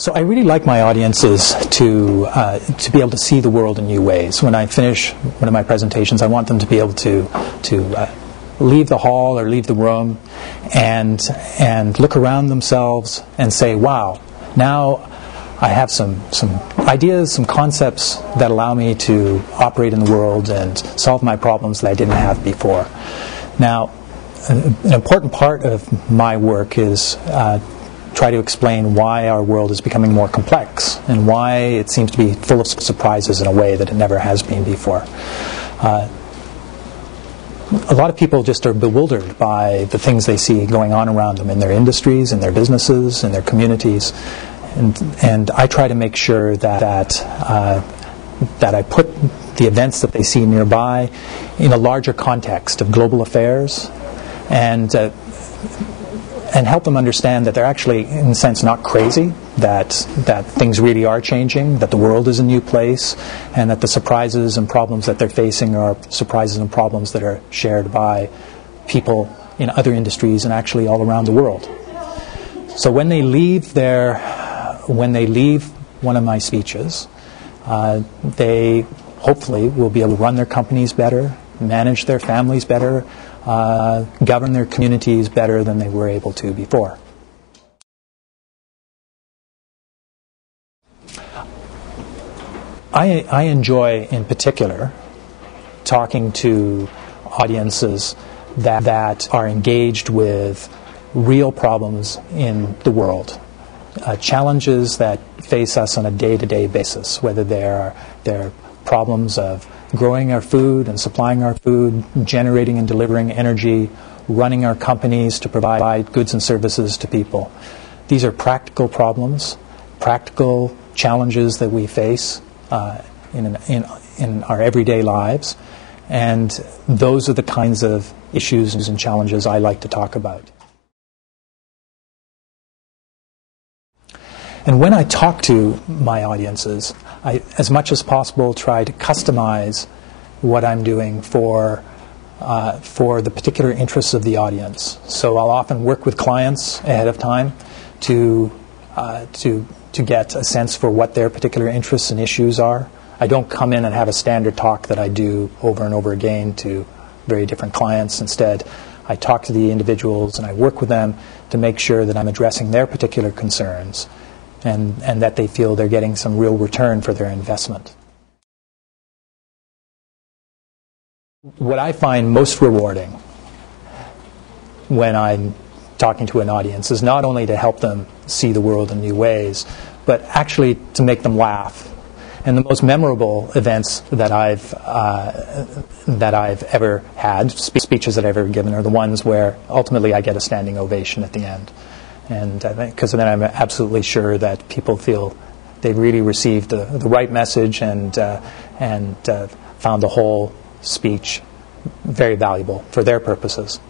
So I really like my audiences to be able to see the world in new ways. When I finish one of my presentations, I want them to be able to leave the hall or leave the room and look around themselves and say, wow, now I have some ideas, some concepts that allow me to operate in the world and solve my problems that I didn't have before. Now, an important part of my work is try to explain why our world is becoming more complex and why it seems to be full of surprises in a way that it never has been before. A lot of people just are bewildered by the things they see going on around them in their industries, in their businesses, in their communities. And I try to make sure that I put the events that they see nearby in a larger context of global affairs and help them understand that they're actually, in a sense, not crazy, that things really are changing, that the world is a new place, and that the surprises and problems that they're facing are surprises and problems that are shared by people in other industries and actually all around the world. So when they leave one of my speeches, they hopefully will be able to run their companies better, manage their families better, govern their communities better than they were able to before. I enjoy, in particular, talking to audiences that are engaged with real problems in the world, challenges that face us on a day-to-day basis, whether they're problems of growing our food and supplying our food, generating and delivering energy, running our companies to provide goods and services to people. These are practical problems, practical challenges that we face in our everyday lives, and those are the kinds of issues and challenges I like to talk about. And when I talk to my audiences, I, as much as possible, try to customize what I'm doing for the particular interests of the audience. So I'll often work with clients ahead of time to get a sense for what their particular interests and issues are. I don't come in and have a standard talk that I do over and over again to very different clients. Instead, I talk to the individuals and I work with them to make sure that I'm addressing their particular concerns and that they feel they're getting some real return for their investment. What I find most rewarding when I'm talking to an audience is not only to help them see the world in new ways, but actually to make them laugh. And the most memorable events that I've ever had, speeches that I've ever given, are the ones where ultimately I get a standing ovation at the end. And because then I'm absolutely sure that people feel they've really received the right message and found the whole speech very valuable for their purposes.